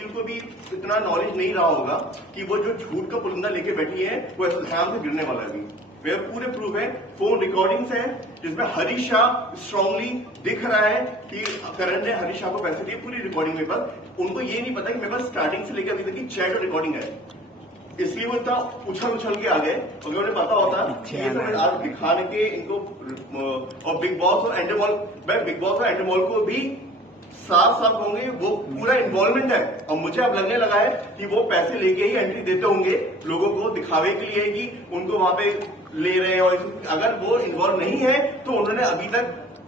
वकील को भी इतना नॉलेज नहीं रहा होगा कि वो जो झूठ का पुलिंदा लेके बैठी है वो एहतसाम से गिरने वाला है। मेरे पूरे प्रूफ है, फोन रिकॉर्डिंग्स है जिसमें हरीश शाह स्ट्रांगली दिख रहा है कि करण ने हरीश शाह को पैसे दिए, पूरी रिकॉर्डिंग मेरे पास। उनको ये नहीं पता कि मेरे पास स्टार्टिंग से लेकर अभी तक की चैट और रिकॉर्डिंग है, इसलिए वो इतना उछल के आ गए। अगर उन्हें पता होता ये सब आज दिखाने के इनको और बिग बॉस और एंडरमॉल, मैं बिग बॉस और एंडरमॉल को भी साफ होंगे, वो पूरा इन्वॉल्वमेंट है। और मुझे अब लगने लगा है कि वो पैसे लेके ही एंट्री देते होंगे लोगों को दिखावे के लिए कि उनको वहां पे ले रहे हैं। और अगर वो इन्वॉल्व नहीं है तो उन्होंने अभी तक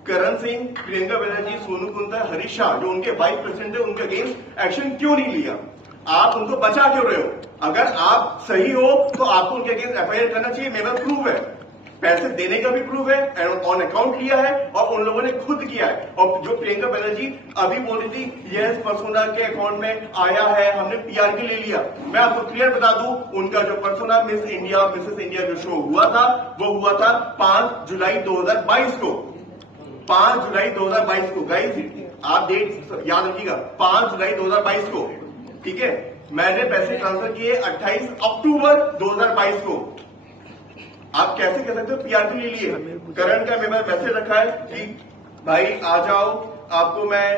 करण सिंह, प्रियंका बनर्जी, सोनू कुंदर, हरीश शाह जो उनके वाइस प्रेसिडेंट है उनके अगेंस्ट एक्शन क्यों नहीं लिया? आप उनको बचा क्यों रहे हो? अगर आप सही हो तो आपको उनके अगेंस्ट एफआईआर करना चाहिए। मेरे पास प्रूफ है, पैसे देने का भी प्रूफ है, ऑन अकाउंट लिया है और उन लोगों ने खुद किया है। और जो प्रियंका बनर्जी अभी बोल रही थी यस पर्सोना के अकाउंट में आया है, हमने पीआर के ले लिया। मैं आपको क्लियर बता दूं, उनका जो पर्सोना मिसेस इंडिया जो शो हुआ था वो हुआ था 5 जुलाई 2022 को। 5 जुलाई 2022 को गाइस, आप डेट याद रखिएगा, 5 जुलाई 2022 को, ठीक है। मैंने पैसे ट्रांसफर किए 28 अक्टूबर 2022 को। आप कैसे कह सकते हो पीआर के लिए? करण का मेरे मैसेज रखा है कि भाई आ जाओ, आपको मैं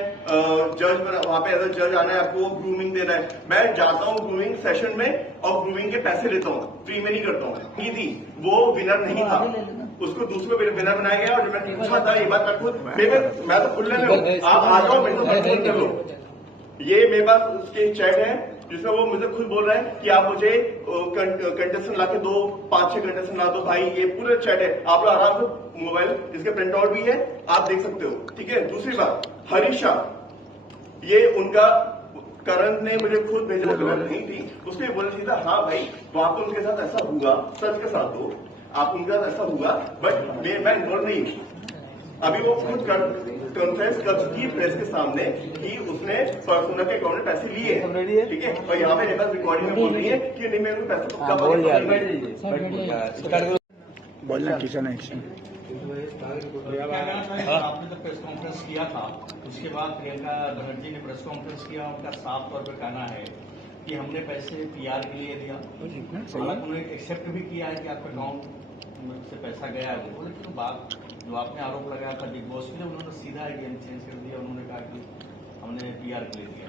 जज वहां पे एज अ जज आना है, आपको ग्रूमिंग देना है। मैं जाता हूँ ग्रूमिंग सेशन में और ग्रूमिंग के पैसे लेता हूँ, फ्री में नहीं करता हूँ। नहीं थी, वो विनर नहीं था, उसको दूसरे को विनर बनाया गया। और जब मैं पूछा था ये बात मैं खुद, मैं तो खुलने में हूँ, आप आ जाओ मेरे को कर लो। ये मेरे पास उसके चैट है जिसमें वो मुझे खुद बोल रहा है कि आप मुझे कंटेस्टेंट ला के दो, 5-6 कंटेस्टेंट ला दो। भाई ये पूरे चैट है, आप लोग आराम से मोबाइल, इसके प्रिंट आउट भी है, आप देख सकते हो, ठीक है। दूसरी बात, हरीश शाह, ये उनका करण ने मुझे खुद भेजा, नहीं थी, उसने बोला सीधा हाँ भाई वहां पर उनके साथ ऐसा हुआ, सच के साथ हो, आप उनके साथ ऐसा हुआ, बट मैं इन्वॉल्व नहीं हूँ। अभी वो खुद कन्फेस कर चुकी है प्रेस के सामने कि उसने पर्सोना के अकाउंट में पैसे लिए हैं, ठीक है। और यहाँ पे मेरे पास रिकॉर्डिंग में बोल रही है कि नहीं, मैं उनको पैसे बोलना किशन एक्शन। आपने जब प्रेस कॉन्फ्रेंस किया था उसके बाद प्रियंका बनर्जी ने प्रेस कॉन्फ्रेंस किया, उनका साफ तौर पर कहना है कि हमने पैसे पीआर के लिए दिया। हालांकि उन्होंने एक्सेप्ट भी किया है कि आपका अकाउंट से पैसा गया है, वो लेकिन बात जो आपने आरोप लगाया था बिग बॉस में, उन्होंने सीधा गेम चेंज कर दिया। उन्होंने कहा कि हमने पीआर के लिए दिया।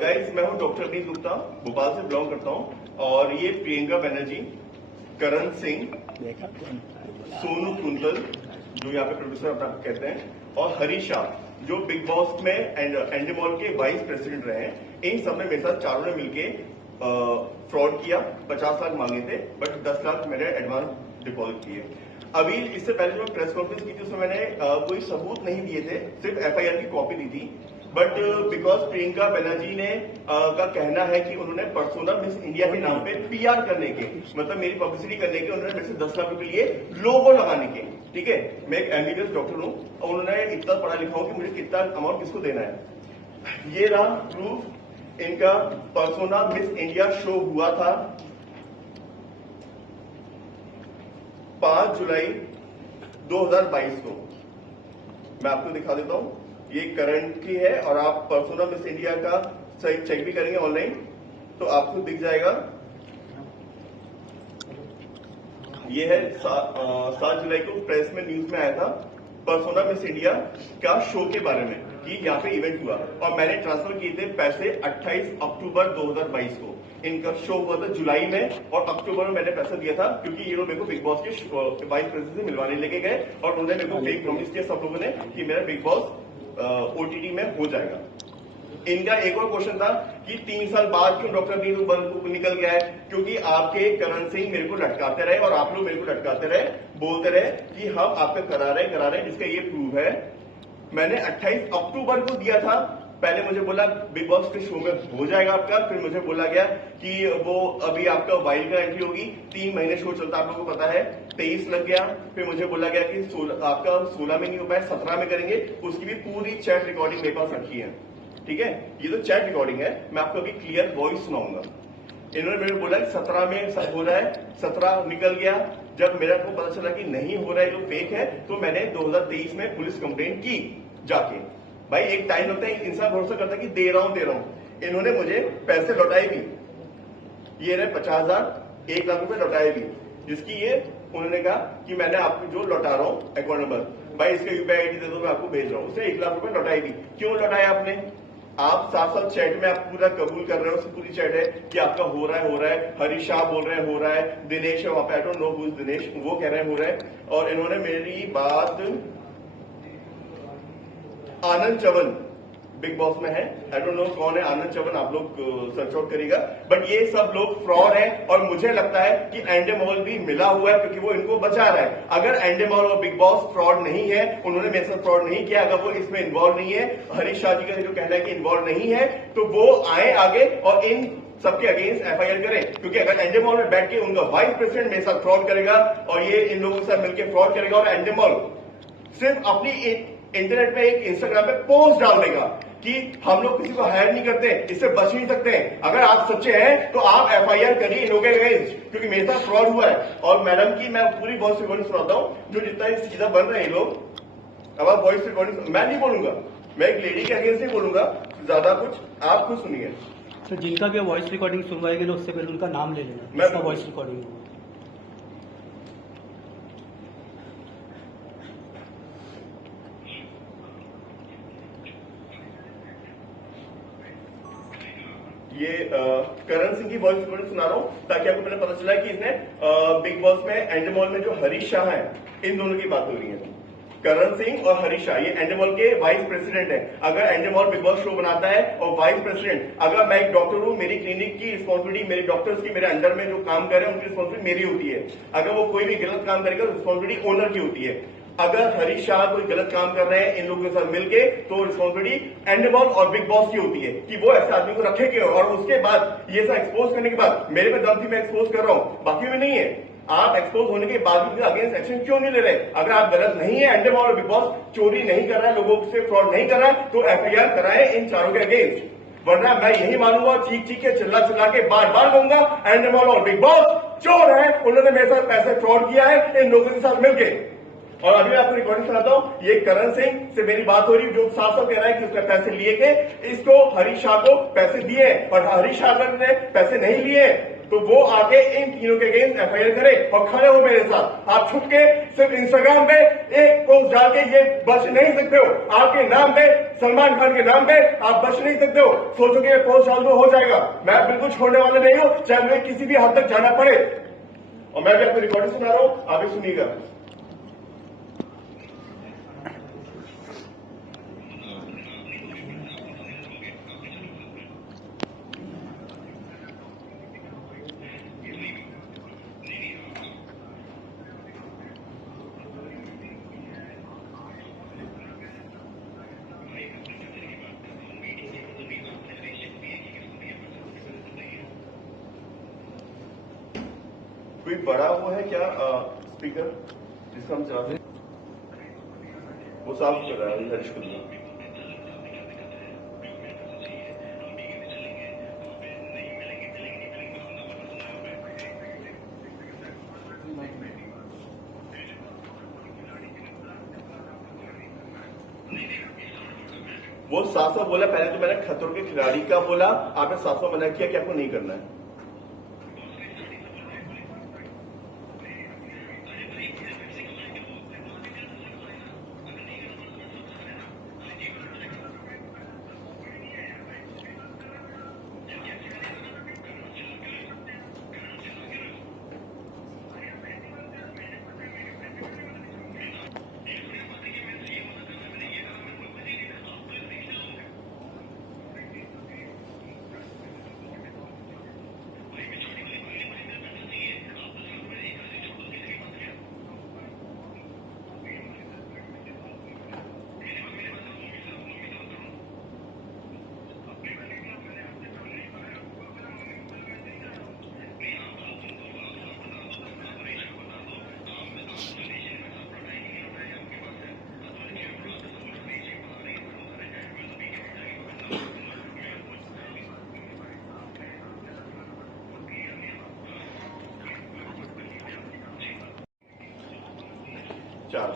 गाइस, मैं हूं डॉक्टर अनीस गुप्ता, भोपाल से बिलोंग करता हूं। और ये प्रियंका बनर्जी, करण सिंह, सोनू कुंदल जो यहाँ पे प्रोड्यूसर अपना कहते हैं, और हरीश शाह जो बिग बॉस में एंडरमॉल के वाइस प्रेसिडेंट रहे हैं, इन सब ने मेरे साथ चारों ने मिलके फ्रॉड किया। 50 लाख मांगे थे, बट 10 लाख मेरे एडवांस डिपॉजिट किए। अभी इससे पहले जो प्रेस कॉन्फ्रेंस की थी उसमें मैंने कोई सबूत नहीं दिए थे, सिर्फ एफआईआर की कॉपी दी थी। बट बिकॉज प्रियंका बनर्जी ने का कहना है कि उन्होंने पर्सोना मिस इंडिया के नाम पे पीआर करने के, मतलब मेरी पब्लिसिटी करने के, उन्होंने मेरे से 10 लाख रुपए लिए लोगो लगाने के, ठीक है। मैं एक एमबीबीएस डॉक्टर हूं और उन्होंने इतना पढ़ा लिखा हूं कि मुझे कितना अमाउंट किसको देना है। ये रहा प्रूफ, इनका पर्सोना मिस इंडिया शो हुआ था 5 जुलाई 2022 को। मैं आपको दिखा देता हूं, ये करंट की है और आप पर्सोना मिस इंडिया का चेक भी करेंगे ऑनलाइन तो आपको दिख जाएगा। ये है 7 जुलाई को प्रेस में न्यूज में आया था पर्सोना मिस इंडिया का शो के बारे में कि यहाँ पे इवेंट हुआ, और मैंने ट्रांसफर किए थे पैसे 28 अक्टूबर 2022 को। इनका शो हुआ था जुलाई में और अक्टूबर में मैंने पैसा दिया था, क्योंकि ये लोग मेरे को बिग बॉस के वाइस प्रेसिडेंट से मिलवाने लेके गए और उन्होंने मेरे को फेक प्रॉमिस किया सब लोगों ने कि मेरा बिग बॉस ओटीटी में हो जाएगा। इनका एक और क्वेश्चन था कि 3 साल बाद क्यों डॉक्टर नीरू बंद निकल गया है, क्योंकि आपके करण सिंह मेरे को लटकाते रहे और आप लोग मेरे को लटकाते रहे, बोलते रहे कि हम आपका करा रहे, जिसका ये प्रूफ है। मैंने 28 अक्टूबर को दिया था। पहले मुझे बोला बिग बॉस के शो में हो जाएगा आपका, फिर मुझे बोला गया कि वो अभी आपका वाइल्ड का एंट्री होगी, 3 महीने शो चलता है आप लोगों को पता है, 23 लग गया। फिर मुझे बोला गया कि आपका 16 में नहीं हो पाया, 17 में करेंगे। उसकी भी पूरी चैट रिकॉर्डिंग मेरे पास रखी है, ठीक है। ये तो चैट रिकॉर्डिंग है, मैं आपको अभी क्लियर वॉइस सुनाऊंगा। इन्होंने मेरे को बोला 17 में सब हो रहा है, 17 निकल गया। जब मेरे को पता चला कि नहीं हो रहा है, जो फेक है, तो मैंने 2023 में पुलिस कंप्लेंट की जाके। भाई एक टाइम लगता है, इंसान भरोसा करता है कि दे रहा हूं। इन्होंने मुझे पैसे लौटाए भी, ये रहे 50,000, 1 लाख रुपए लौटाए भी, जिसकी ये उन्होंने कहा कि मैंने आपको जो लौटा रहा हूं अकाउंट नंबर, भाई इसका यूपीआई आईडी दे दो, मैं आपको भेज रहा हूं। उसने 1 लाख रुपए लौटाए भी। क्यों लौटाया आपने? आप साफ साफ चैट में आप पूरा कबूल कर रहे हो, उसकी पूरी चैट है कि आपका हो रहा है। हरीश शाह बोल रहे हैं हो रहा है, दिनेश है वहां पे, I don't know who is Dinesh, वो कह रहे हैं हो रहा है। और इन्होंने मेरी बात आनंद चवन बिग बॉस में है, आई डोंट नो कौन है आनंद चवन, आप लोग सर्च आउट करिएगा, बट ये सब लोग फ्रॉड है। और मुझे लगता है कि एंडेमोल भी मिला हुआ है क्योंकि वो इनको बचा रहा है। अगर एंडेमोल और बिग बॉस फ्रॉड नहीं है, उन्होंने मेरे साथ फ्रॉड नहीं किया, अगर वो इसमें इन्वॉल्व नहीं है, हरीश शाह जी का जो कहना है कि इन्वॉल्व नहीं है, तो वो आए आगे और इन सबके अगेंस्ट एफआईआर करें। क्योंकि अगर एंडेमोल में बैठ के उनका वाइस प्रेसिडेंट मेरे साथ फ्रॉड करेगा और ये इन लोगों के साथ मिलकर फ्रॉड करेगा, और एंडेमोल सिर्फ अपनी इंटरनेट पे एक इंस्टाग्राम पे पोस्ट डाल देगा कि हम लोग किसी को हायर नहीं करते, इससे बच नहीं सकते। अगर आप सच्चे हैं तो आप एफआईआर करिए इन लोगों के अगेंस्ट, क्योंकि मेरे साथ फ्रॉड हुआ है। और मैडम की मैं पूरी वॉइस रिकॉर्डिंग सुनाता हूं, जो जितना सीधा बन रहे हैं लोग। अब आप वॉइस रिकॉर्डिंग, मैं नहीं बोलूंगा, मैं एक लेडी के अगेंस्ट नहीं बोलूंगा ज्यादा कुछ, आप खुद सुनिए। तो जिनका भी वॉइस रिकॉर्डिंग सुनवाएगी ना, उससे पहले उनका नाम ले लेना, मैं उसका वॉइस रिकॉर्डिंग। ये करण सिंह की वॉइस रिकॉर्डिंग सुना रहा हूं ताकि आपको पहले पता चला कि इसने बिग बॉस में एंडेमोल में जो हरीश शाह है, इन दोनों की बात हो रही है। करण सिंह और हरीश शाह ये एंडेमोल के वाइस प्रेसिडेंट है। अगर एंडेमोल बिग बॉस शो बनाता है और वाइस प्रेसिडेंट, अगर मैं एक डॉक्टर हूं, मेरी क्लिनिक की रिस्पॉन्सिबिलिटी, मेरे डॉक्टर्स की, मेरे अंडर में जो काम कर रहे हैं उनकी रिस्पॉन्सिबिलिटी मेरी होती है। अगर वो कोई भी गलत काम करेगा तो रिस्पॉन्सिबिलिटी ओनर की होती है। अगर हरीश शाह कोई गलत काम कर रहे हैं इन लोगों के साथ मिलके, तो रिस्पॉन्सिबिलिटी एंडेमोल और बिग बॉस की होती है कि वो ऐसे आदमी को रखेंगे। और उसके बाद ये सब एक्सपोज करने के बाद, मेरे पे दम थी, मैं एक्सपोज कर रहा हूं, बाकी में नहीं है। आप एक्सपोज होने के बाद भी अगेंस्ट एक्शन क्यों नहीं ले रहे? अगर आप गलत नहीं है, एंडेमोल और बिग बॉस चोरी नहीं कर रहा है, लोगों से फ्रॉड नहीं कर रहा है, तो एफआईआर कराए इन चारों के अगेंस्ट। वरना मैं यही मानूंगा, चीख चीख के चिल्ला चिल्ला के बार बार कहूंगा एंडेमोल और बिग बॉस चोर है, उन्होंने मेरे साथ पैसे फ्रॉड किया है इन लोगों के साथ मिलकर। और अभी मैं आपको रिकॉर्डिंग सुनाता हूं, ये करण सिंह से मेरी बात हो रही, जो साफ साफ कह रहा है कि उसने पैसे लिए थे, इसको हरीश शाह को पैसे दिए, और हरीश शाह ने पैसे नहीं लिए, तो वो आगे इन तीनों के अगेंस्ट एफआईआर करे और खड़े हो मेरे साथ। आप छुप के सिर्फ इंस्टाग्राम पे एक पोस्ट डाल के ये बच नहीं सकते हो। आपके नाम पे, सलमान खान के नाम पे आप बच नहीं सकते हो। सोचो कि ये पोस्ट डाल दो, हो जाएगा। मैं बिल्कुल छोड़ने वाला नहीं हूं, चाहे मुझे किसी भी हद तक जाना पड़े। और मैं भी आपको रिकॉर्डिंग सुना रहा हूं, आप भी सुनिएगा। कोई बड़ा वो है क्या स्पीकर जिसका हम चलाते हैं? वो साफ कर रहा है हरीश कुल्ला। वो साफ साफ बोला, पहले तो मैंने खतरों के खिलाड़ी का बोला, आपने साफ साफ मना किया कि आपको नहीं करना है। चार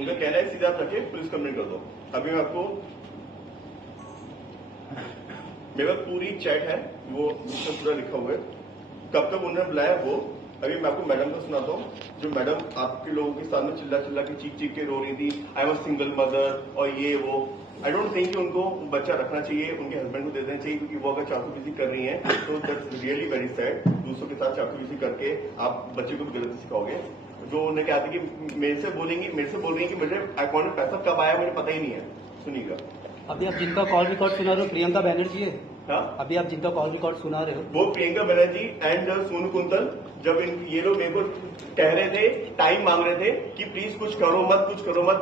उनका कहना है सीधा जाके पुलिस कंप्लेंट कर दो। अभी मैं आपको मेरे पास पूरी चैट है, वो उसमें पूरा लिखा हुआ है कब तक उन्होंने बुलाया वो। अभी मैं आपको मैडम को सुनाता हूँ, जो मैडम आपके लोगों के सामने चिल्ला चिल्ला के चीख के रो रही थी, I am a single mother और ये वो। आई डोंट थिंक कि उनको बच्चा रखना चाहिए, उनके हस्बैंड को दे देना चाहिए, क्योंकि वो अगर चाकूबाजी कर रही हैं तो दैट्स रियली वेरी सैड। दूसरों के साथ चाकूबाजी करके आप बच्चे को भी गलत सिखाओगे। जो उन्होंने कहा था कि मेरे से बोल रही है कि मुझे अकाउंट में पैसा कब आया मुझे पता ही नहीं है। सुनिएगा, अभी आप जिनका कॉल रिकॉर्ड सुना रहे हो प्रियंका बनर्जी है। हाँ, अभी आप जिनका कॉल रिकॉर्ड सुना रहे हो वो प्रियंका बनर्जी एंड सोनू कुंतल। जब ये लोग मेरे को कह रहे थे, टाइम मांग रहे थे कि प्लीज कुछ करो मत,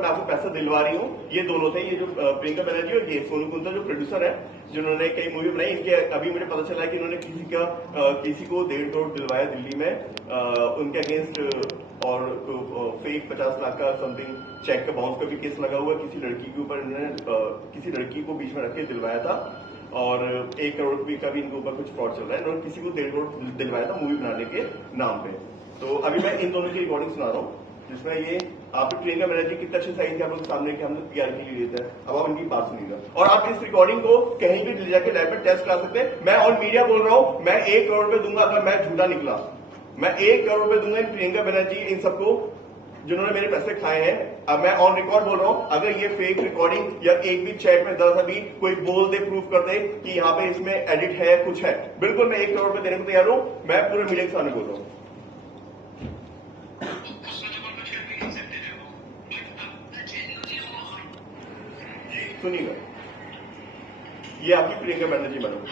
मैं आपको पैसा दिलवा रही हूँ, ये दोनों थे, ये जो प्रियंका बनर्जी और ये सोनू कुंतल जो प्रोड्यूसर है, जिन्होंने कई मूवी बनाई। इनके अभी मुझे पता चला है कि इन्होंने किसी को 1.5 करोड़ दिलवाया दिल्ली में उनके अगेंस्ट, और फेक 50 लाख का समथिंग चेक का बाउंस का भी केस लगा हुआ है। किसी लड़की के ऊपर इन्होंने किसी लड़की को बीच में रख के दिलवाया था, और 1 करोड़ का भी इनके ऊपर कुछ फ्रॉड चल रहा है। इन्होंने किसी को 1.5 करोड़ दिलवाया था मूवी बनाने के नाम पे। तो अभी मैं इन दोनों की रिकॉर्डिंग सुना रहा हूँ, जिसमें ये आप प्रियंका बनर्जी कितना अच्छा साइन थे आप लोग सामने कि हम लोग पीआर के लिए लेते हैं। अब आप उनकी बात सुनिएगा, और आप इस रिकॉर्डिंग को कहीं भी ले जाके लैब में टेस्ट करा सकते हैं। मैं ऑन मीडिया बोल रहा हूँ, मैं 1 करोड़ रुपए दूंगा अगर मैं झूठा निकला। मैं 1 करोड़ रुपए दूंगा इन प्रियंका बनर्जी, इन सबको जिन्होंने मेरे पैसे खाए हैं। अब मैं ऑन रिकॉर्ड बोल रहा हूं, अगर ये फेक रिकॉर्डिंग या एक भी चैट में दस अभी कोई बोल दे, प्रूफ कर दे कि यहाँ पे इसमें एडिट है, कुछ है, बिल्कुल मैं 1 करोड़ रुपए देने को तैयार हूं। मैं पूरे मीडिया के सामने बोल रहा हूं। सुनिएगा, ये आपकी प्रियंका बनर्जी मैडम।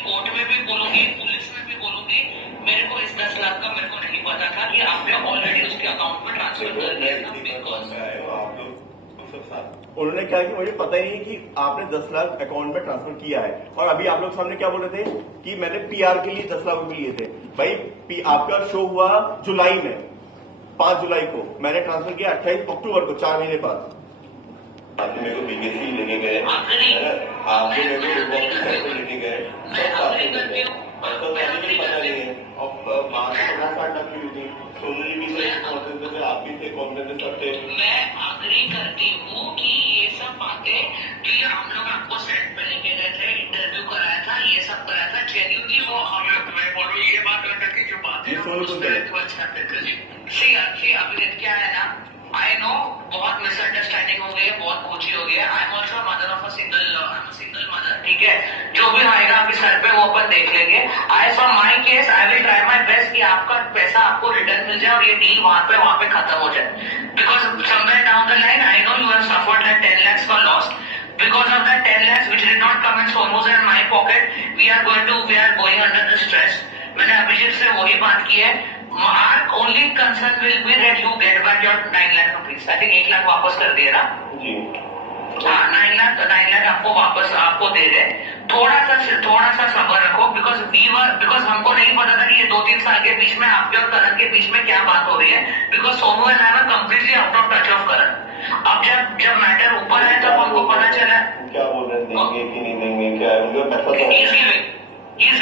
कोर्ट में भी बोलूंगी, पुलिस में भी बोलूंगी, मेरे को इस 10 लाख का मेरे को नहीं पता था, ये आपने ऑलरेडी उसके अकाउंट में ट्रांसफर कर दिया था। उन्होंने कहा कि मुझे पता ही नहीं कि आपने 10 लाख अकाउंट में ट्रांसफर किया है, और अभी आप लोग सामने क्या बोल रहे थे कि मैंने पीआर के लिए 10 लाख रुपए लिए थे। भाई आपका शो हुआ जुलाई में, 5 जुलाई को मैंने ट्रांसफर किया, 28 अक्टूबर को, 4 महीने बाद। आपने मेरे को बीबीसी लेके गए, आपने मेरे को बिग बॉस सेट लेके गए, सब आपने करते हो, तो मुझे भी पता नहीं है। और बात तो बहुत सारी टकली हुई थी, सोनू जी भी थे कॉन्फ्रेंस में, आप भी थे कॉन्फ्रेंस में, सब थे। मैं अग्री करती हूँ कि ये सब बातें कि हम लोग आपको सेट पे लेके गए थे, इंटरव्यू कराया था, ये सब कराया था, जेन्युइनली वो हम लोग, मैं बोलूँ ये बात करके जो बात है अच्छी अभिनेत क्या है ना, आई नो बहुत मिसअंडरस्टैंडिंग हो गई है, बहुत खोजी हो गई है। I am also mother of a single mother, ठीक है, जो भी आएगा आपके सर पे वो अपन देख लेंगे। I from my case I will try my best कि आपका पैसा आपको रिटर्न मिल जाए और ये डील वहां पे खत्म हो जाए। Because somewhere down the line I know you have suffered that 10 lakhs का loss, because of that 10 lakhs which did not come in Sonu's and my pocket, we are going under the stress। मैंने अभिजीत से वही बात की है, our only concern will be that you get back your 9 lakh rupees। I think 1 lakh वापस कर दिए ना जी, हाँ 9 लाख आपको वापस आपको दे दे। थोड़ा सा सब्र रखो, बिकॉज हमको नहीं पता था कि ये 2-3 साल के बीच में आपके और करण के बीच में क्या बात हो रही है, because Sonu and I were completely out of touch of Karan. अब जब मैटर ऊपर है तब हमको पता चला क्या बोल रहे हैं, देंगे कि नहीं देंगे, क्या है उनका पैसा तो he is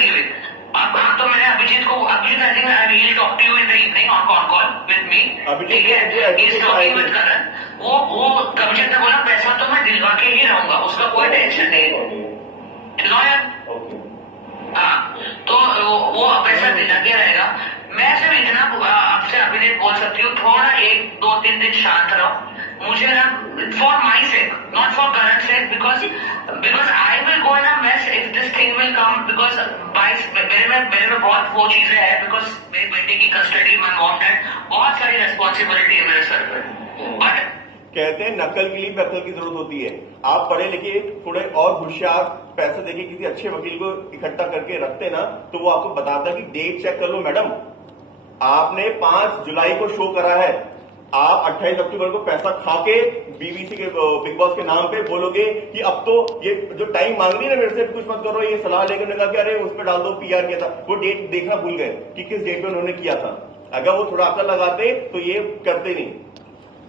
giving। अब हाँ, तो मैंने Abhijit I think I will talk to you in the evening on call with me, ठीक है, he is talking with Karan. वो अभिजीत ने बोला पैसा तो मैं दिलवा के ही रहूंगा, उसका कोई टेंशन नहीं, लॉयर, हाँ, तो वो पैसा दिला के रहेगा। मैं सिर्फ इतना आपसे अभिजीत बोल सकती हूँ, थोड़ा 1-2-3 दिन शांत रहो। मुझे ना, for my sake, not for current sake, because I will go in a mess if this thing will come, because मेरे में बहुत वो चीजें हैं, बिकॉज मेरे बेटे की कस्टडी, माय मॉम डैड, बहुत सारी रेस्पॉन्सिबिलिटी है मेरे सर पे। बट कहते हैं नकल के लिए भी अकल की जरूरत होती है। आप पढ़े लिखे थोड़े और होशियार पैसे देके किसी अच्छे वकील को इकट्ठा करके रखते ना, तो वो आपको बताता कि डेट चेक कर लो मैडम, आपने 5 जुलाई को शो करा है, आप 28 अक्टूबर को पैसा खा के बीबीसी के बिग बॉस के नाम पे बोलोगे कि अब तो ये जो टाइम मांग रही है ना मेरे से कुछ मत करो, ये सलाह लेकर ने कहा कि अरे उस पर डाल दो पीआर किया था, वो डेट देखना भूल गए कि किस डेट पे उन्होंने किया था। अगर वो थोड़ा अकल लगाते तो ये करते नहीं।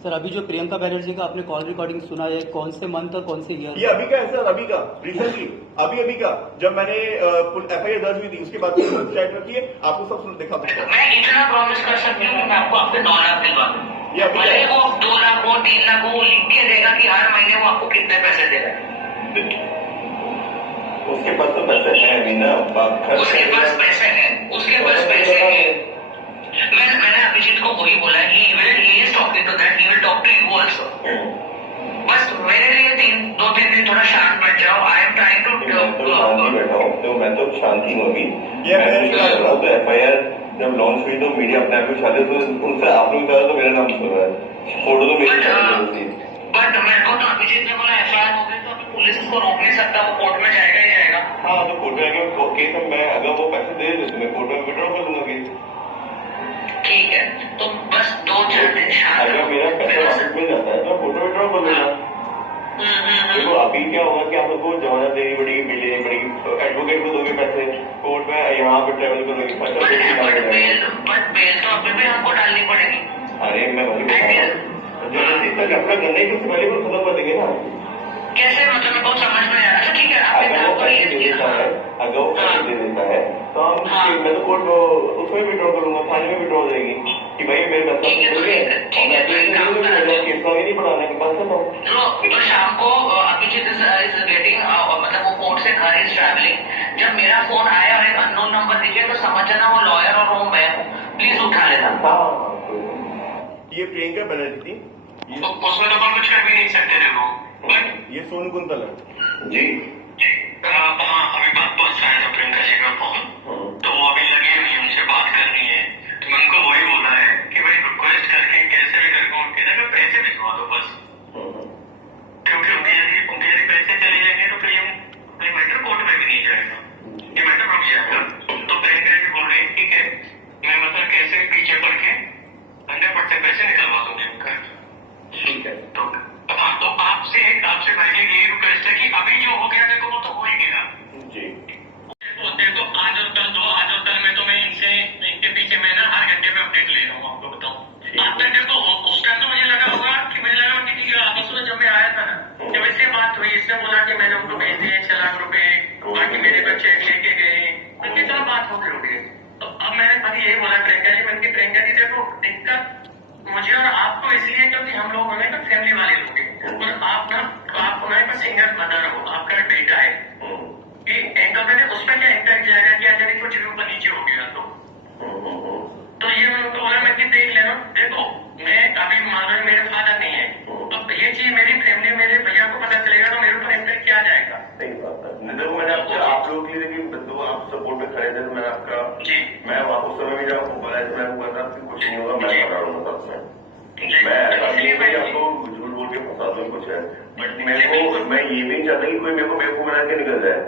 सर अभी जो प्रियंका बैनर्जी का आपने कॉल रिकॉर्डिंग सुना है, कौन से मंथ और कौन से ईयर? ये अभी का है सर, अभी का, रिसेंटली अभी का, जब मैंने एफआईआर दर्ज हुई थी उसके बाद वेबसाइट रखी है, आपको सब दिखा सकता हूँ। मैं इतना प्रॉमिस कर सकती हूँ कि मैं आपको आपके 9 लाख दिलवा दूँ। ये अभी भले वो 2 लाख हो, 3 लाख हो, वो लिख के देगा कि हर महीने वो आपको कितने पैसे देगा। उसके पास तो पैसे हैं अभी ना, उसके पास पैसे हैं, उसके पास पैसे हैं। मैंने अभिजीत को वही बोला है, he is talking to that, he will talk to you also। बस मेरे लिए 2-3 दिन थोड़ा शांत बैठ जाओ। आई एम ट्राइंग टू शांति बैठा हूँ, तो मैं तो शांति में भी तो एफआईआर जब लॉन्च हुई तो मीडिया अपने आप में छाले, तो उनसे आप लोग ज्यादा तो मेरा नाम सुन रहा है, फोटो तो मेरी। बट मेरे को तो अभिजीत ने बोला एफआईआर हो गई तो अभी पुलिस उसको रोक नहीं सकता, वो कोर्ट में जाएगा ही जाएगा। हाँ, तो कोर्ट में आगे केस में मैं अगर वो पैसे दे देते मैं कोर्ट में विड्रॉ कर लूंगा केस। ठीक है, तो बस 2-4 दिन शांत। अगर मेरा पैसा वापस मिल जाता है तो फोटो विड्रॉ कर लूंगा। देखो अभी क्या होगा कि आप लोग को जमानत देनी पड़ेगी, बिल देनी पड़ेगी, एडवोकेट को दोगे पैसे, कोर्ट में यहाँ पे ट्रेवल करोगे, बट बेल तो अभी भी हमको डालनी पड़ेगी। अरे मैं वही बता रहा हूँ, जब तक अपना करने के पहले वो खत्म कर देंगे ना। कैसे, मतलब मैं बहुत समझ में आ रहा है। ठीक है, अगर वो पैसे दे देता है, अगर वो पैसे दे देता है तो हम मैं तो कोर्ट उसमें विड्रॉ करूंगा, थाने में विड्रॉ हो जाएगी कि भाई मेरे पैसा केस को आगे नहीं बढ़ाने के पास तो शाम को अभिजीत इज गेटिंग, मतलब वो कोर्ट से घर इज ट्रैवलिंग, जब मेरा फोन आया और एक अननोन नंबर दिखे तो समझ जाना वो लॉयर और वो मैं हूँ, प्लीज उठा लेना। ये प्रियंका बैनर्जी थी, उसमें तो कुछ कर भी नहीं सकते थे वो। ये सोनू कुंतल है जी। हाँ, अभी बात पहुंचा है प्रियंका जी का फोन, तो वो अभी लगी हुई उनसे बात करनी है, तो मैं उनको वही बोला है कि भाई रिक्वेस्ट करके कैसे भी करके उनके जगह पैसे भिजवा दो बस, क्योंकि उनके यदि पैसे चले जाएंगे तो फिर ये मैटर कोर्ट में भी नहीं जाएगा, ये मैटर रुक जाएगा। तो प्रियंका जी बोल रही ठीक है, मैं मतलब कैसे पीछे पड़ के 100% पैसे निकलवा दूंगी उनका। ठीक है, तो आपसे पहले यही रिक्वेस्ट है कि अभी जो हो गया देखो वो तो हो ही गया जी। तो देखो आज और कल में तो मैं इनके पीछे मैं ना हर घंटे में अपडेट ले रहा हूँ, आपको बताऊँ। आप तक देखो उस टाइम तो मुझे लगा होगा कि आपस में जब मैं आया था ना, जब इससे बात हुई, इसने बोला कि मैंने उनको भेज दिए 6 लाख रुपए, बाकी मेरे बच्चे लेके गए, उनकी तरह बात हो गई। तो अब मैंने कभी यही बोला प्रियंका जी, मैंने प्रियंका जी देखो दिक्कत मुझे और आपको इसलिए क्योंकि हम लोग हमें ना फैमिली वाले लोग हैं, और आप हमारे पास सिंगल मदर हो, आपका बेटा है कि एंकर उस पर क्या इम्पैक्ट जाएगा कि अचानक कुछ भी ऊपर नीचे हो गया तो ये मैं उनको बोला मैं कि देख लेना, देखो मैं अभी मानो मेरे फादर नहीं है, तो ये चीज मेरी फैमिली मेरे भैया को पता चलेगा तो मेरे ऊपर इम्पैक्ट क्या जाएगा। सही बात है। देखो मैंने आप लोगों के लिए बंधु आप सपोर्ट में खड़े थे, मैं आपका जी मैं उस समय भी जब बोला मैं पता कुछ नहीं होगा, मैं खड़ा रहूंगा साथ में, मैं ऐसा नहीं मैं आपको झूठ बोल के फंसा दूँ कुछ है, बट मेरे को मैं ये भी नहीं चाहता कि कोई मेरे को बेवकूफ बना के निकल जाए।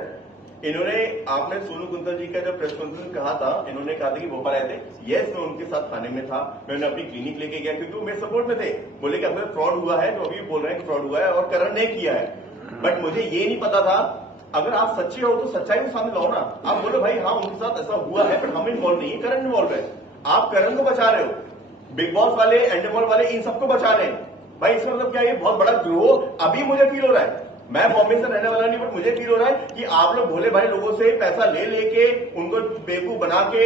इन्होंने, आपने सोनू कुंतल जी का जब प्रेस कॉन्फ्रेंस में कहा था, इन्होंने कहा था कि भोपाल आए थे, यस मैं उनके साथ थाने में था, मैं उन्हें अपनी क्लिनिक लेके गया क्योंकि वो मेरे सपोर्ट में थे। बोले कि अगर फ्रॉड हुआ है तो अभी बोल रहे हैं कि फ्रॉड हुआ है और करण ने किया है, बट मुझे ये नहीं पता था। अगर आप सच्चे हो तो सच्चाई को सामने लाओ ना, आप बोलो भाई हाँ उनके साथ ऐसा हुआ है बट हम इन्वॉल्व नहीं है, करण इन्वॉल्व है। आप करण को बचा रहे हो, बिग बॉस वाले, एंडेमॉल वाले, इन सबको बचा रहे हैं। भाई इसका मतलब क्या, ये बहुत बड़ा द्रोह अभी मुझे फील हो रहा है। मैं बॉम्बे से रहने वाला नहीं, बट मुझे फील हो रहा है कि आप लोग भोले भाई लोगों से पैसा ले लेके उनको बेवकूफ बना के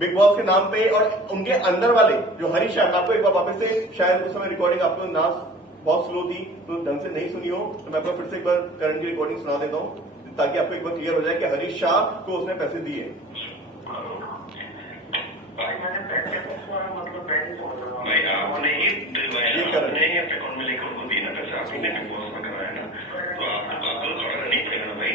बिग बॉस के नाम पे, और उनके अंदर वाले जो हरीश, आपको एक बार वापस से, शायद उस समय रिकॉर्डिंग आपको ना बहुत स्लो थी तो ढंग से नहीं सुनी हो, तो मैं आपको फिर से एक बार करंट की रिकॉर्डिंग सुना देता हूँ ताकि आपको एक बार क्लियर हो जाए कि हरीश शाह को उसने पैसे दिए। भाई आपने ही ये करण नहीं अपने अकाउंट में लेकर उनको दिया ना पैसा, आपने बिग बॉस में कराया ना, तो आपको थोड़ा नहीं पड़ेगा ना भाई।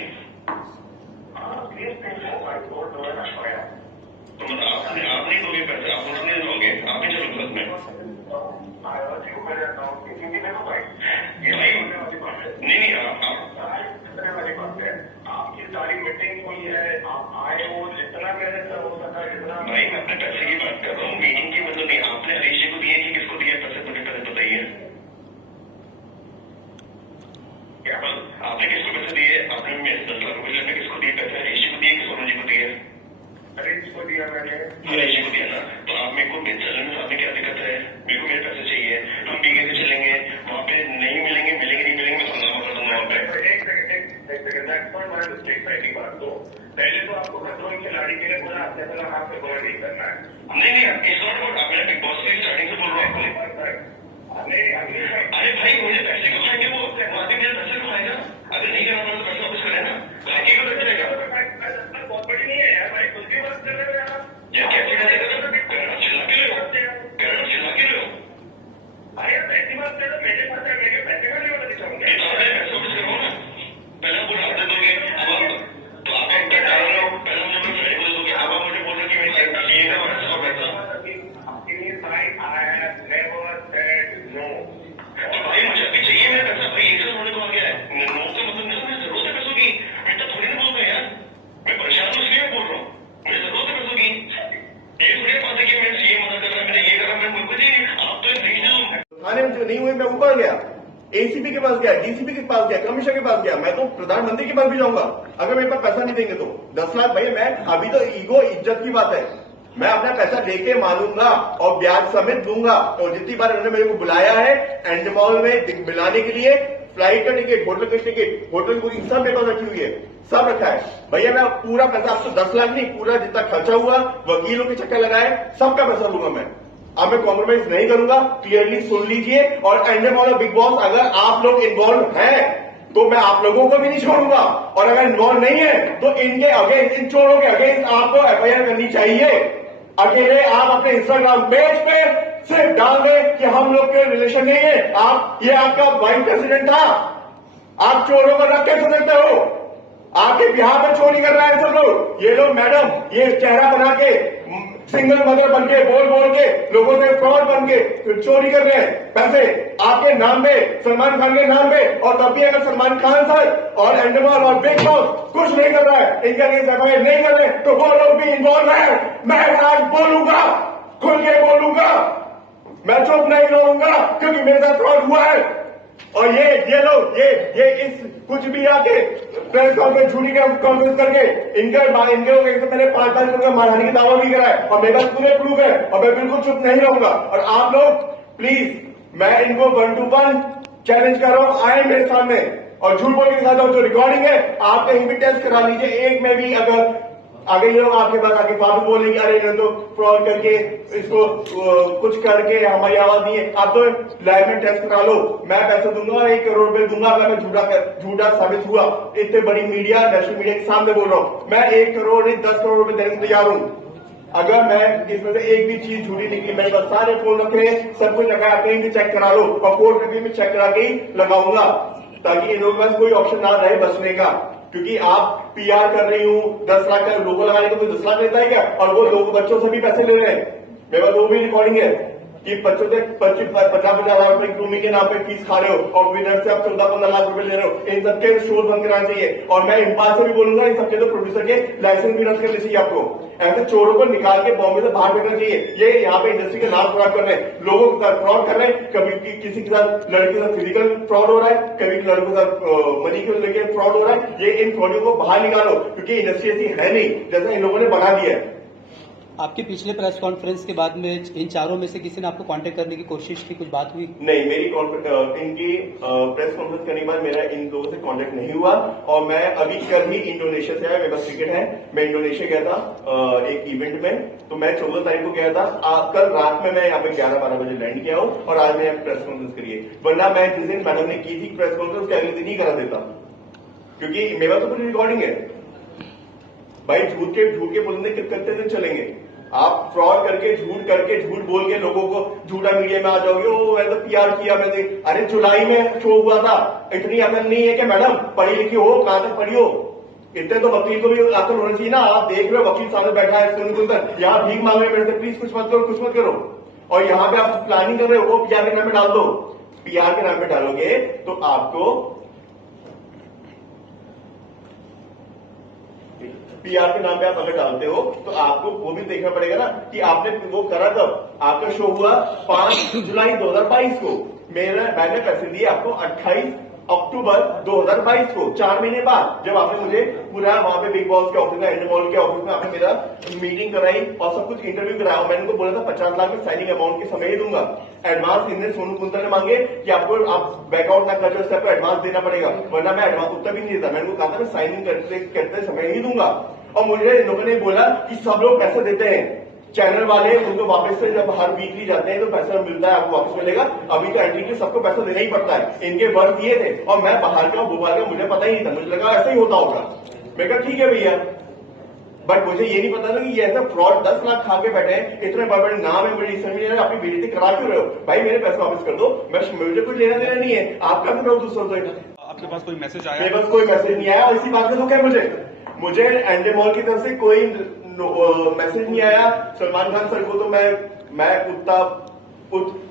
उसमें नहीं आपकी सारी मीटिंग हुई है, आप आए हो, जितना मेरे से हो सका जितना। भाई मैं अपने पैसे की बात कर रहा हूँ, मीटिंग की मतलब नहीं। आपने हरीश जी को दिए कि किसको दिए पैसे, मुझे पहले बताइए। क्या आपने किसको पैसे दिए? आपने 10 लाख रुपए में किसको दिए पैसे? हरीश जी को दिए कि सोनू जी को दिए? हरीश को दिया मैंने। हरीश जी को दिया ना, तो आप मेरे को चलने में आपने क्या दिक्कत है? मेरे को मेरे पैसे चाहिए, हम बीगे से चलेंगे, वहाँ पे नहीं मिलेंगे, नहीं मिलेंगे, मैं हंगामा कर दूंगा वहाँ पे। एक सेकंड पहली बात तो पहले तो आपको कोई खिलाड़ी के लिए बोला, आपने बोला आपसे बोला नहीं करना है। नहीं इस बार आपने बिग बॉस की स्टार्टिंग से बोल रहा हूँ। अरे भाई मुझे पैसे क्यों खाएंगे वो? वादी मेरे पैसे क्यों खाएगा? अगर नहीं करना तो पैसे वापस करें ना, खाएंगे क्यों करेगा? बहुत बड़ी नहीं है यार भाई, कुछ भी बात कर रहे हो यार। कैसे करेगा? चिल्ला के लो, चिल्ला के लो। अरे यार ऐसी बात कर रहे हो, मेरे पास है, मेरे पैसे का नहीं होना दिखाऊंगा। पैसे वापस करो ना, पहले आप बोला ऑर्डर दोगे, अब आप तो आप ऑर्डर डाल रहे हो, पहले मुझे अपने फ्रेंड को दोगे, अब आप मुझे बोल रहे हो कि मैं चाहिए था पैसा। तो भाई मुझे अभी चाहिए मेरा पैसा। भाई एक साल होने को आ गया है, नो का मतलब नहीं, मुझे जरूरत है पैसों की। मैं तो थोड़ी ना बोल रहा यार, मैं परेशान हूँ इसलिए बोल रहा हूँ, मुझे जरूरत है पैसों की। ये थोड़ी बात है कि मैं ये मदद कर रहा, मैंने ये करा, मैं मुझे आप तो थाने में जो नहीं हुए मैं ऊपर गया, एसीपी के पास गया, डीसीपी के पास गया, कमिश्नर के पास गया, मैं तो प्रधानमंत्री के पास भी जाऊंगा अगर मेरे पास पैसा नहीं देंगे तो। 10 लाख भैया, मैं अभी तो ईगो इज्जत की बात है, मैं अपना पैसा लेके मानूंगा और ब्याज समेत दूंगा। और जितनी बार उन्होंने मेरे को बुलाया है एंडमॉल में मिलाने के लिए, फ्लाइट का टिकट, होटल का टिकट, होटल की बुकिंग सब मेरे पास रखी हुई है, सब रखा है भैया। मैं पूरा पैसा, आपको 10 लाख नहीं, पूरा जितना खर्चा हुआ, वकीलों के चक्कर लगाए, सबका पैसा लूंगा मैं। अब मैं कॉम्प्रोमाइज नहीं करूंगा, क्लियरली सुन लीजिए। और एंडमॉल और बिग बॉस अगर आप लोग इन्वॉल्व हैं तो मैं आप लोगों को भी नहीं छोड़ूंगा, और अगर इन्वॉल्व नहीं है तो इनके अगेंस्ट, इन चोरों के अगेंस्ट आपको एफआईआर करनी चाहिए। अकेले आप अपने इंस्टाग्राम पेज पे सिर्फ डाल दें कि हम लोग के रिलेशन नहीं है, आप, ये आपका वाइस प्रेसिडेंट था, आप चोरों को रख कैसे सकते हो? आपके बिहार में चोरी कर रहे हैं सब लोग, ये लोग मैडम, ये चेहरा बना के, सिंगल मदर बन के, बोल के लोगों से फ्रॉड बन के चोरी कर रहे हैं पैसे आपके नाम पे, सलमान खान के नाम पे। और तब भी अगर सलमान खान सर और एंडमॉल और बिग बॉस कुछ नहीं कर रहा है, इनका एफआईआर नहीं कर रहे, तो वो लोग भी इन्वॉल्व है। मैं आज बोलूंगा, खुल के बोलूंगा, मैं चुप नहीं रहूंगा, क्योंकि मेरे साथ फ्रॉड हुआ है। और ये लोग ये इस कुछ भी आके प्रेस कॉन्फ्रेंस, झूठी कॉन्फ्रेंस करके इनके मैंने 5 करोड़ का मारहानि का दावा भी करा है, और मेरे पास पूरे प्रूफ है, और मैं बिल्कुल चुप नहीं रहूंगा। और आप लोग प्लीज, मैं इनको 1 to 1 चैलेंज कर रहा हूं, आए मेरे सामने और झूठ बोलने के साथ जो रिकॉर्डिंग है आप कहीं भी टेस्ट करा लीजिए। एक में भी अगर आगे ये लोग आपके पास आके बात बोलेंगे, अरे ये तो फ्रॉड करके इसको कुछ करके हमारी आवाज नहीं है, आप तो लाइव में टेस्ट करा लो, मैं पैसे दूंगा, 1 करोड़ रुपए दूंगा अगर मैं झूठा साबित हुआ। इतने बड़ी मीडिया, नेशनल मीडिया के सामने बोल रहा हूं, मैं 1 करोड़ नहीं 10 करोड़ रुपए देने को तैयार हूं अगर मैं इसमें से एक भी चीज झूठी निकली। मेरे पास सारे फोन रखे हैं, सब कुछ लगा, कहीं भी चेक करा लो, और कोर्ट में भी मैं चेक करा के ही लगाऊंगा, ताकि इन लोगों के पास कोई ऑप्शन ना रहे बचने का। क्योंकि आप पीआर कर रही हूं, 10 लाख का लोगो लगाने को, कोई 10 लाख लेता है क्या? और वो लोग बच्चों से भी पैसे ले रहे हैं, मेरे पास वो भी रिकॉर्डिंग है कि बच्चों से 50-50 लाख रुपए भूमि के नाम पे फीस खा रहे हो, और विनर से आप 14-15 लाख रुपए ले रहे हो। इन सबके शोध बंद कराना चाहिए, और मैं इम्पाल से भी बोलूंगा, इन सबके तो प्रोड्यूसर के लाइसेंस भी रद्द करने चाहिए आपको। ऐसे चोरों को निकाल के बॉम्बे से बाहर फेंकना चाहिए। ये यहाँ पे इंडस्ट्री के नाम खराब कर रहे हैं, लोगों के साथ फ्रॉड कर रहे हैं, कभी किसी के साथ, लड़के के साथ फिजिकल फ्रॉड हो रहा है, कभी लड़कों के साथ मनी के लेके फ्रॉड हो रहा है। ये इन फ्रॉडियों को बाहर निकालो, क्योंकि इंडस्ट्री ऐसी है नहीं जैसा इन लोगों ने बना दिया है। आपके पिछले प्रेस कॉन्फ्रेंस के बाद में इन चारों में से किसी ने आपको कांटेक्ट करने की कोशिश की, कुछ बात हुई? नहीं, मेरी इनकी प्रेस कॉन्फ्रेंस करने के बाद मेरा इन लोगों से कांटेक्ट नहीं हुआ, और मैं अभी कल ही इंडोनेशिया से आया, मेरे पास टिकट है, मैं इंडोनेशिया गया था एक इवेंट में, तो मैं 14 तारीख को गया था। कल रात में मैं यहाँ पे 11-12 बजे लैंड किया हूँ, और आज मैं प्रेस कॉन्फ्रेंस करी है। वरना मैं जिस दिन मैडम ने की थी प्रेस कॉन्फ्रेंस के अगले दिन ही करा देता, क्योंकि मेरे पास तो पूरी रिकॉर्डिंग है। भाई झूठ के बोलने कितने दिन चलेंगे? आप फ्रॉड करके, झूठ बोल के लोगों को झूठा मीडिया में आ जाओगे, ओ मैंने तो पीआर किया मैंने। अरे जुलाई में शो हुआ था, इतनी अकल नहीं है कि मैडम पढ़ी लिखी हो, कहां तक पढ़ी हो? इतने तो वकील को भी अकल होनी चाहिए ना। आप देख रहे हो वकील सामने बैठा है, सुनकर यहाँ भीख मांग रहे मेरे से, प्लीज कुछ मत करो, कुछ मत करो। और यहाँ पे आप प्लानिंग कर रहे हो, वो पीआर के नाम पे डाल दो। पीआर के नाम पे डालोगे तो आपको पीआर के नाम पे आप अगर डालते हो तो आपको वो भी देखना पड़ेगा ना कि आपने वो करा कब। आपका शो हुआ 5 जुलाई 2022 को, मैंने पैसे दिए आपको 28 अक्टूबर 2022 को, 4 महीने बाद, जब आपने मुझे पूरा वहां पे बिग बॉस के ऑफिस में, एंडमॉल के ऑफिस में आपने मेरा मीटिंग कराई और सब कुछ इंटरव्यू कराया। मैंने उनको बोला था 50 लाख में साइनिंग अमाउंट के समय ही दूंगा। एडवांस इनने सोनू कुंतल ने मांगे कि आपको आप बैकआउट ना कर जाओ, आपको एडवांस देना पड़ेगा, वरना मैं एडवांस उतना भी नहीं देता। मैंने उनको कहा था मैं साइनिंग करते समय ही दूंगा। और मुझे इन लोगों ने बोला कि सब लोग पैसे देते हैं, चैनल वाले उनको वापस से जब हर वीकली जाते हैं तो पैसा मिलता है, आपको वापस मिलेगा। अभी तो एंट्री के सबको पैसा देना ही पड़ता है। इनके वर्क ये थे और मैं बाहर का भोपाल का, मुझे पता ही नहीं था, मुझे लगा ऐसा ही होता होगा। मैं कहा ठीक है भैया, बट मुझे ये नहीं पता था कि ये ऐसा फ्रॉड 10 लाख खा के बैठे हैं। इतने बड़े बड़े नाम है, मुझे समझ नहीं आ रहा अपनी बेइज्जती करा क्यों रहे हो भाई? मेरे पैसे वापस कर दो, मुझे कुछ लेना देना नहीं है, आपका तो मैं दूसरों से। आपके पास कोई मैसेज आया? मेरे पास कोई मैसेज नहीं आया और इसी बात का दुख है मुझे एंडेमॉल की तरफ से कोई मैसेज नहीं आया। सलमान खान सर को तो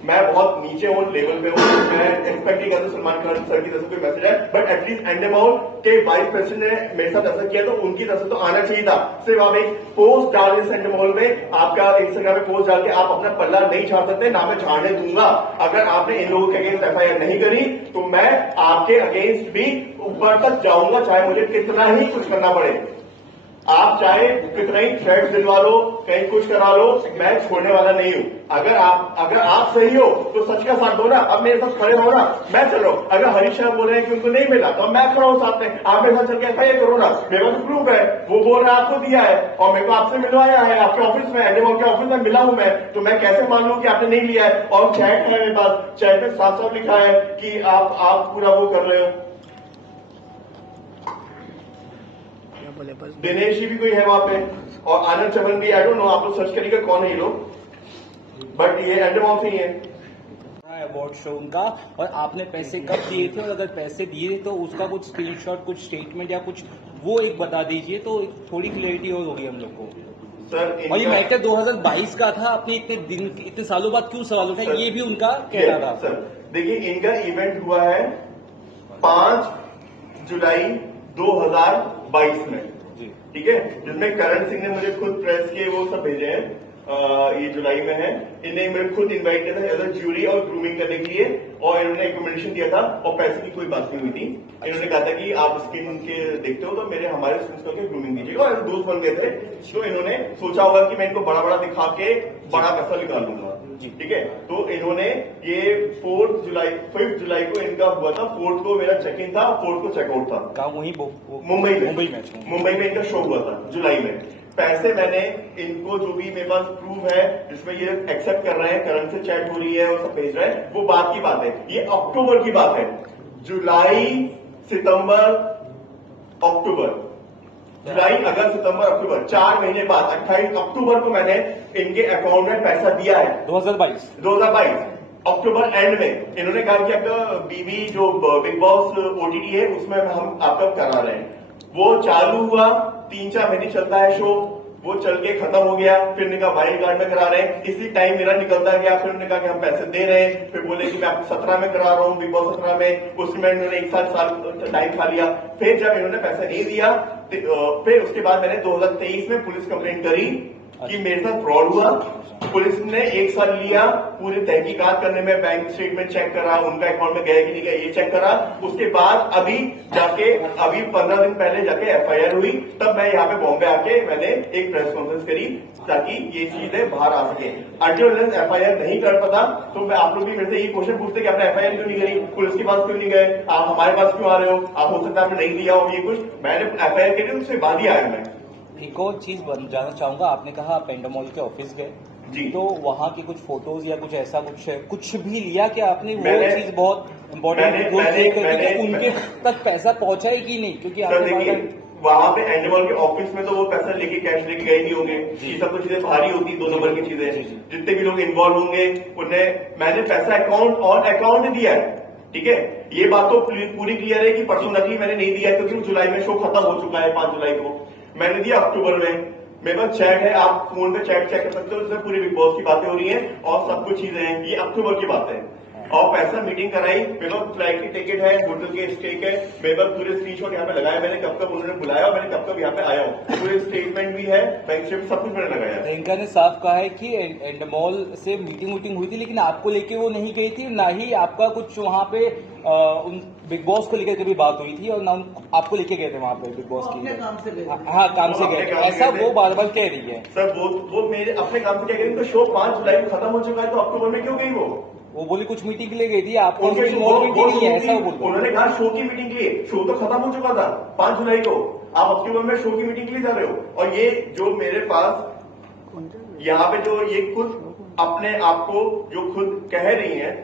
मैं बहुत नीचे हूँ, लेवल पे हूँ, मैं एक्सपेक्ट नहीं करता सलमान खान सर की तरफ से कोई मैसेज है, बट एटलीस्ट एंडेमॉल के वाइस प्रेसिडेंट ने मेरे साथ ऐसा किया तो उनकी तरफ से तो आना चाहिए था। सिर्फ आप एक पोस्ट डाल इस एंडेमॉल में, आपका इंस्टाग्राम में पोस्ट डाल के आप अपना पल्ला नहीं झाड़ सकते, ना मैं झाड़ने दूंगा। अगर आपने इन लोगों के अगेंस्ट एफआईआर नहीं करी तो मैं आपके अगेंस्ट भी ऊपर तक जाऊंगा, चाहे मुझे कितना ही कुछ करना पड़े। आप चाहे कितना ही थ्रेट्स दिलवा लो, कहीं कुछ करा लो, मैं छोड़ने वाला नहीं हूं। अगर आप सही हो तो सच का साथ दो ना, अब मेरे साथ खड़े हो ना, मैं चल रहा हूं। अगर हरीश शाह बोल रहे हैं कि उनको नहीं मिला तो मैं खड़ा हूं साथ में, आप मेरे साथ चल के एफआईआर करो ना, मेरे पास प्रूफ है। वो बोल रहा है आपको दिया है और मेरे को आपसे मिलवाया है, आपके ऑफिस में, एंडेमॉल के ऑफिस में मिला हूं मैं, तो मैं कैसे मान लूं कि आपने नहीं लिया है? और चैट है मेरे पास, चैट में साफ साफ लिखा है कि आप पूरा वो कर रहे हो। दिनेश जी भी कोई है वहां पे और आनंद चमन भी, आई डोंट नो, आप लोग सर्च करिएगा कौन है ये लोग, बट ये एंडेमॉल से ही है। अवार्ड शो उनका, और आपने पैसे कब दिए थे, और अगर पैसे दिए तो उसका कुछ स्क्रीनशॉट, कुछ स्टेटमेंट या कुछ वो एक बता दीजिए तो थोड़ी क्लैरिटी और होगी हम लोग को। सर और ये मैटर 2022 का था, आपने इतने सालों बाद क्यों सवाल उठा, ये भी उनका कहना था। सर देखिए, इनका इवेंट हुआ है 5 जुलाई 2022 में, ठीक है, जिसमें करण सिंह ने मुझे खुद प्रेस के वो सब भेजे हैं, ये जुलाई में है। इन्हें मेरे खुद इनवाइट किया था एज अ ज्यूरी और ग्रूमिंग करने के लिए, और इन्होंने रिकमेंडेशन दिया था और पैसे की कोई बात नहीं हुई थी। इन्होंने कहा था कि आप स्किन के देखते हो तो हमारे स्किन करके ग्रूमिंग दीजिएगा, और दोस्त बन गए थे। तो इन्होंने सोचा होगा कि मैं इनको बड़ा बड़ा दिखा के बड़ा पैसा निकाल लूंगा, ठीक है। तो इन्होंने ये 5 जुलाई को इनका हुआ था, 4th को मेरा चेक इन था, 4th को चेकआउट था। वहीं मुंबई में इनका शो हुआ था जुलाई में। पैसे मैंने इनको, जो भी मेरे पास प्रूफ है जिसमें ये एक्सेप्ट कर रहे हैं, करण से चैट हो रही है और सब भेज रहे हैं, वो बात की बात है। ये अक्टूबर की बात है, जुलाई, सितंबर, अक्टूबर, जुलाई, अगस्त, सितंबर, अक्टूबर, 4 महीने बाद 28 अक्टूबर को मैंने इनके अकाउंट में पैसा दिया है। 2022 अक्टूबर एंड में इन्होंने कहा कि आपका बीबी जो बिग बॉस ओटीटी है उसमें हम आपका करा रहे हैं। वो चालू हुआ, 3-4 महीने चलता है शो, वो चल के खत्म हो गया। फिर उन्होंने कहा वाइल्ड कार्ड में करा रहे हैं, इसी टाइम मेरा निकलता गया। फिर उन्होंने कहा कि हम पैसे दे रहे हैं, फिर बोले कि मैं आपको 17 में करा रहा हूँ, बिग बॉस 17 में। उसमें इन्होंने 1 साल टाइम खा लिया। फिर जब इन्होंने पैसा नहीं दिया, फिर उसके बाद मैंने 2023 में पुलिस कंप्लेंट करी कि मेरे साथ फ्रॉड हुआ। पुलिस ने 1 साल लिया पूरी तहकीकात करने में, बैंक स्टेटमेंट चेक करा, उनका अकाउंट में गया कि नहीं गया ये चेक करा। उसके बाद अभी 15 दिन पहले जाके एफआईआर हुई। तब मैं यहाँ पे बॉम्बे आके मैंने एक प्रेस कॉन्फ्रेंस करी ताकि ये चीजें बाहर आ सके। अल्टरनेटिव एफआईआर नहीं कर पाता तो मैं, आप लोग भी मेरे से ये क्वेश्चन पूछते कि आपने एफआईआर क्यों नहीं करी, पुलिस के पास क्यों नहीं गए, आप हमारे पास क्यों आ रहे हो, आप हो सकता है आपने नहीं दिया हो ये कुछ। मैंने एफआईआर करी, उसके बाद ही आया मैं। एक और चीज जानना चाहूंगा, आपने कहा आप एंडेमॉल के ऑफिस गए जी, तो वहाँ की कुछ फोटोज या कुछ ऐसा कुछ भी लिया कि आपने? वो चीज बहुत इम्पोर्टेंट, उनके तक पैसा पहुंचा है कि नहीं? क्योंकि आपने वहां पे एंडेमॉल के ऑफिस में तो वो पैसा लेके, कैश लेके गए नहीं होंगे। ये सब तो चीजें भारी होती, 2 नंबर की चीजें। जितने भी लोग इन्वॉल्व होंगे उन्हें मैंने पैसा अकाउंट दिया है, ठीक है। ये बात तो पूरी क्लियर है कि परसों नकली मैंने नहीं दिया, क्योंकि जुलाई में शो खत्म हो चुका है। 5 जुलाई को मैंने दिया, अक्टूबर में मेरे पास चैट है, आप फोन पे चैट चेक कर सकते हो, उसमें पूरी बिग बॉस की बातें हो रही हैं और सब कुछ चीजें हैं। ये अक्टूबर की बात है। और पैसा मीटिंग कराई, मेरे पास फ्लाइट की टिकट है, होटल के स्टेक है, मेरे पास पूरे स्क्रीनशॉट यहाँ पे लगाया मैंने, कब कब उन्होंने बुलाया और मैंने कब कब यहाँ पे आया हूँ, पूरे स्टेटमेंट भी है, बैंक स्टेटमेंट सब कुछ मैंने लगाया। प्रियंका ने साफ कहा है कि एंडमॉल से मीटिंग हुई थी, लेकिन आपको लेके वो नहीं गई थी, ना ही आपका कुछ वहाँ पे उन बिग बॉस को लेकर कभी बात हुई थी, और ना आपको लेके गए थे वहाँ पे बिग बॉस की। हाँ, काम से गए थे, ऐसा वो बार बार कह रही है। सर वो मेरे अपने काम से क्या करेंगे, तो शो 5 जुलाई को खत्म हो चुका है, तो अक्टूबर में क्यों गई वो बोली कुछ मीटिंग के लिए गई थी, आपको मीटिंग नहीं है, ऐसा वो उन्होंने कहा शो की मीटिंग के लिए, शो तो खत्म हो चुका था 5 जुलाई को, आप अक्टूबर में शो की मीटिंग के लिए जा रहे हो। और ये जो मेरे पास यहाँ पे जो ये खुद अपने आप को जो खुद कह रही हैं